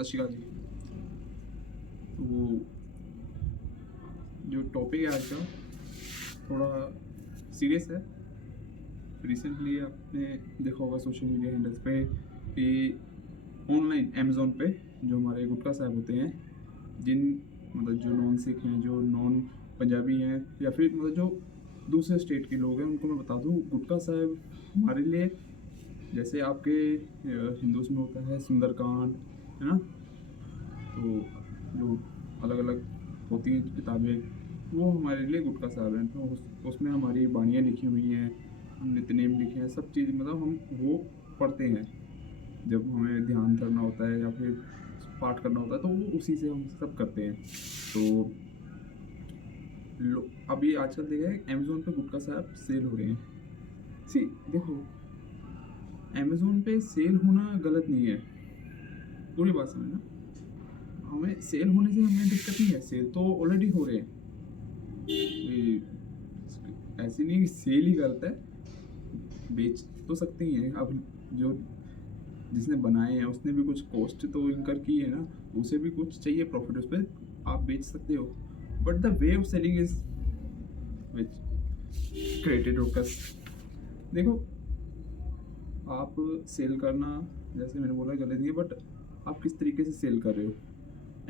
सत श्री अकाल जी। तो जो टॉपिक है आज का थोड़ा सीरियस है। रिसेंटली आपने देखा होगा सोशल मीडिया हैंडल्स पे कि ऑनलाइन अमेज़ोन पे जो हमारे गुटखा साहब होते हैं, जिन मतलब जो नॉन सिख हैं, जो नॉन पंजाबी हैं, या फिर मतलब जो दूसरे स्टेट के लोग हैं, उनको मैं बता दूं गुटखा साहब हमारे लिए जैसे आपके हिंदूज़ में होता है सुंदरकांड, है ना। तो जो अलग अलग होती हैं किताबें, वो हमारे लिए गुटखा साहब हैं। तो उसमें हमारी बाणियाँ लिखी हुई हैं, हम नित्यनेम लिखे हैं, सब चीज़ मतलब हम वो पढ़ते हैं जब हमें ध्यान करना होता है या फिर पाठ करना होता है, तो वो उसी से हम सब करते हैं। तो अभी आजकल देखा है अमेज़ोन पे गुटखा साहब सेल हो रहे हैं। सी देखो, अमेज़ोन पे सेल होना गलत नहीं है, पूरी बात समझना। हमें सेल होने से हमें दिक्कत नहीं है, सेल तो ऑलरेडी हो रहे हैं। ये ऐसे नहीं कि सेल ही गलत है, बेच तो सकते ही हैं। अब जो जिसने बनाए हैं उसने भी कुछ कॉस्ट तो इनकर की है ना, उसे भी कुछ चाहिए प्रॉफिट, उस पर आप बेच सकते हो। But the way of selling is which created ruckus. देखो, आप सेल करना जैसे मैंने बोला गलत नहीं है, बट आप किस तरीके से सेल कर रहे हो।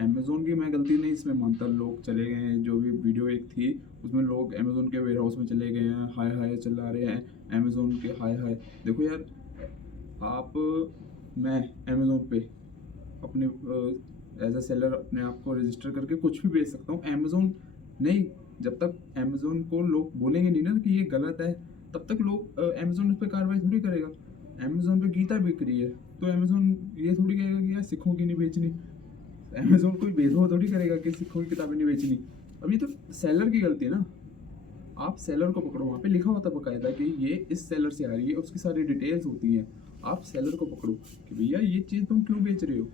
अमेज़ोन की मैं गलती नहीं इसमें मानता, लोग चले गए हैं, जो भी वीडियो एक थी उसमें लोग अमेज़ोन के वेयर हाउस में चले गए हैं, हाय हाय चला रहे हैं अमेज़ोन के, हाय हाय। देखो यार, आप मैं अमेज़ोन पे अपने एज अ सेलर अपने आप को रजिस्टर करके कुछ भी बेच सकता हूँ। अमेज़ोन नहीं, जब तक अमेज़ोन को लोग बोलेंगे नहीं ना कि ये गलत है, तब तक लोग अमेज़ोन उस पर कार्रवाई थोड़ी करेगा। अमेज़ोन पे गीता बिक रही है, तो अमेज़ोन ये थोड़ी कहेगा कि यार सिखों की नहीं बेचनी। अमेज़ोन कोई भेदभाव थोड़ी करेगा कि सिखों की किताबें नहीं बेचनी। अब ये तो सेलर की गलती है ना। आप सेलर को पकड़ो, वहाँ पे लिखा होता है बकायदा कि ये इस सेलर से आ रही है, उसकी सारी डिटेल्स होती हैं। आप सेलर को पकड़ो कि भैया ये चीज़ तुम क्यों बेच रहे हो।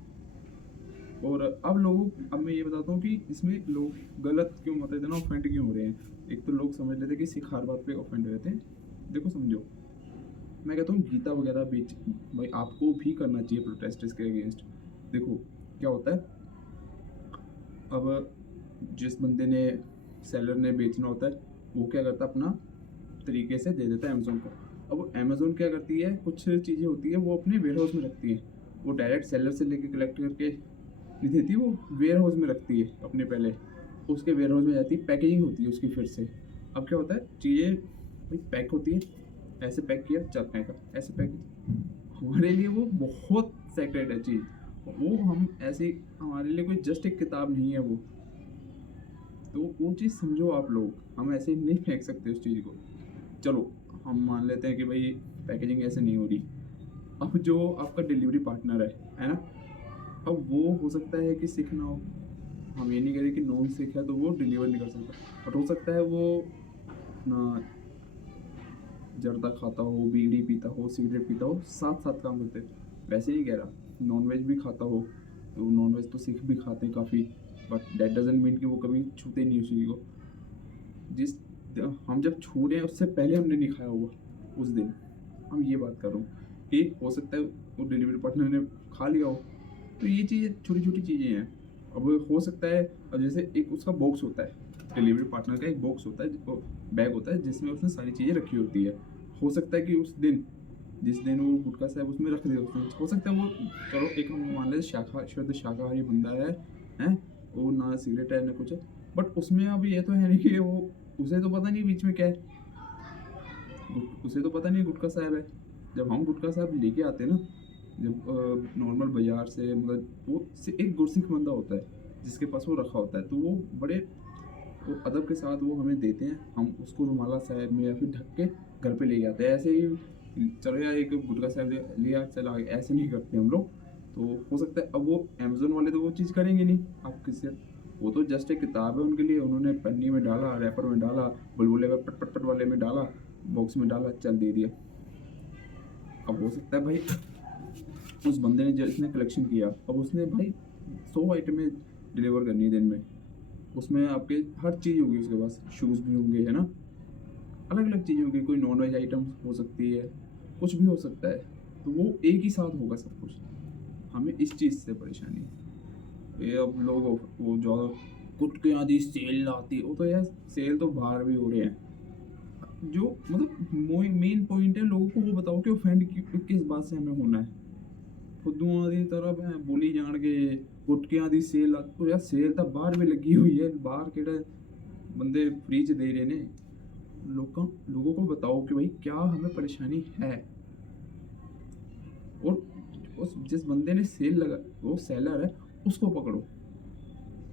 और अब मैं ये बताता हूँ कि इसमें लोग गलत क्यों मतलब इतना ऑफेंड क्यों हो रहे हैं। एक तो लोग समझ लेते हैं कि सिख हर बात पे ऑफेंड रहते हैं। देखो समझो, मैं कहता हूँ गीता वगैरह बेच, भाई आपको भी करना चाहिए प्रोटेस्ट इसके अगेंस्ट। देखो क्या होता है, अब जिस बंदे ने सेलर ने बेचना होता है, वो क्या करता है अपना तरीके से दे देता है अमेज़ोन को। अब अमेज़ोन क्या करती है, कुछ चीज़ें होती है वो अपने वेयर हाउस में रखती है, वो डायरेक्ट सेलर से लेके कलेक्ट करके नहीं देती, वो वेयर हाउस में रखती है अपने पहले, उसके वेयर हाउस में जाती है, पैकेजिंग होती है उसकी फिर से। अब क्या होता है, चीज़ें भाई पैक होती है, ऐसे पैक किया चल फेंका, ऐसे पैक। हमारे लिए वो बहुत सेक्रेट है चीज़, वो हम ऐसे हमारे लिए कोई जस्ट एक किताब नहीं है वो। तो वो चीज़ समझो आप लोग, हम ऐसे ही नहीं फेंक सकते उस चीज़ को। चलो हम मान लेते हैं कि भाई पैकेजिंग ऐसे नहीं हो रही। अब जो आपका डिलीवरी पार्टनर है ना, अब वो हो सकता है कि सिख ना हो, हम ये नहीं कह रहे कि नॉन सिख है तो वो डिलीवर नहीं कर सकता, बट हो सकता है वो ना जर्दा खाता हो, बीड़ी पीता हो, सिगरेट पीता हो, साथ साथ काम करते हैं। वैसे नहीं कह रहा, नॉन वेज भी खाता हो, तो नॉन वेज तो सिख भी खाते हैं काफ़ी, बट दैट डजंट मीन कि वो कभी छूते नहीं उस चीज़ को। जिस हम जब छू रहे हैं उससे पहले हमने नहीं खाया हुआ उस दिन, हम ये बात कर रहा हूँ कि हो सकता है वो डिलीवरी पार्टनर ने खा लिया हो। तो ये चीज़ें छोटी छोटी चीज़ें हैं। अब हो सकता है, अब जैसे एक उसका बॉक्स होता है, डिलीवरी पार्टनर का एक बॉक्स होता है, बैग होता है जिसमें उसने सारी चीज़ें रखी होती है। हो सकता है कि उस दिन जिस दिन वो गुटखा साहब उसमें रख दे, उसने हो सकता है वो, चलो एक हम मान लेते शुद्ध शाकाहारी बंदा है, हैं, वो ना सिगरेट है ना कुछ है, बट उसमें अब ये तो है नहीं कि वो, उसे तो पता नहीं बीच में क्या है, उसे तो पता नहीं गुटखा साहब है। जब हम गुटखा साहब लेके आते हैं ना, जब नॉर्मल बाजार से, मतलब वो से एक गुरसिख बंदा होता है जिसके पास वो रखा होता है, तो वो बड़े वो अदब के साथ वो हमें देते हैं, हम उसको रुमाला साहब में या फिर ढक के घर पे ले जाते हैं। ऐसे ही चलो यार एक गुटखा साहब लिया चला, ऐसे नहीं करते हम लोग। तो हो सकता है, अब वो अमेज़ोन वाले तो वो चीज़ करेंगे नहीं, आप किससे, वो तो जस्ट एक किताब है उनके लिए, उन्होंने पन्नी में डाला, रैपर में डाला, बुलबुले में पट पट पट वाले में डाला, बॉक्स में डाला, चल दे दिया। अब हो सकता है भाई उस बंदे ने जिसने कलेक्शन किया, अब उसने भाई 100 आइटमें डिलीवर करनी है दिन में, उसमें आपके हर चीज़ होगी उसके पास, शूज़ भी होंगे, है ना, अलग अलग चीज़ें होंगी, कोई नॉन वेज आइटम हो सकती है, कुछ भी हो सकता है। तो वो एक ही साथ होगा सब कुछ। हमें इस चीज़ से परेशानी है। ये अब लोग वो जो गुटके आदि सेल आती है, वो तो यार सेल तो बाहर भी हो रहे हैं। जो मतलब मेन पॉइंट है, लोगों को वो बताओ कि ऑफेंड किस बात से हमें होना है। फुद्दुआं दी तरफ है बोली जाणगे गुटकियां दी सेल तो यार सेल तो बाहर भी लगी हुई है, बाहर केड़े बंदे फ्री च दे रहे ने। लोगों को बताओ कि भाई क्या हमें परेशानी है, और उस जिस बंदे ने सेल लगा, वो सेलर है, उसको पकड़ो।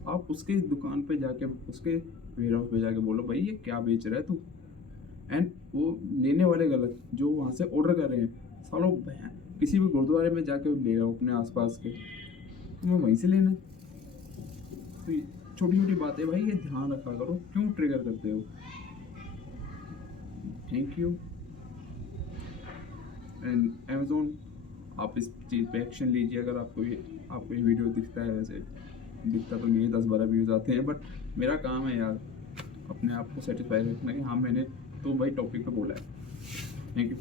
आप उसके दुकान पे जाके, उसके वेयर हाउस पे जाके बोलो भाई ये क्या बेच रहा है तू। एंड वो लेने वाले गलत, जो वहाँ से ऑर्डर कर रहे हैं, सालों किसी भी गुरुद्वारे में जाके ले रहा हो अपने आसपास के, तुम्हें वहीं से लेना है। तो छोटी छोटी बातें भाई ये ध्यान रखा करो, क्यों ट्रिगर करते हो। Thank you. एंड अमेज़ोन, आप इस चीज़ पे एक्शन लीजिए। अगर आपको ये वीडियो दिखता है, वैसे दिखता तो नहीं है, 10-12 व्यूज़ आते हैं, बट मेरा काम है यार अपने आप को सेटिस्फाई रखना कि हाँ मैंने तो भाई टॉपिक पे बोला है। Thank you.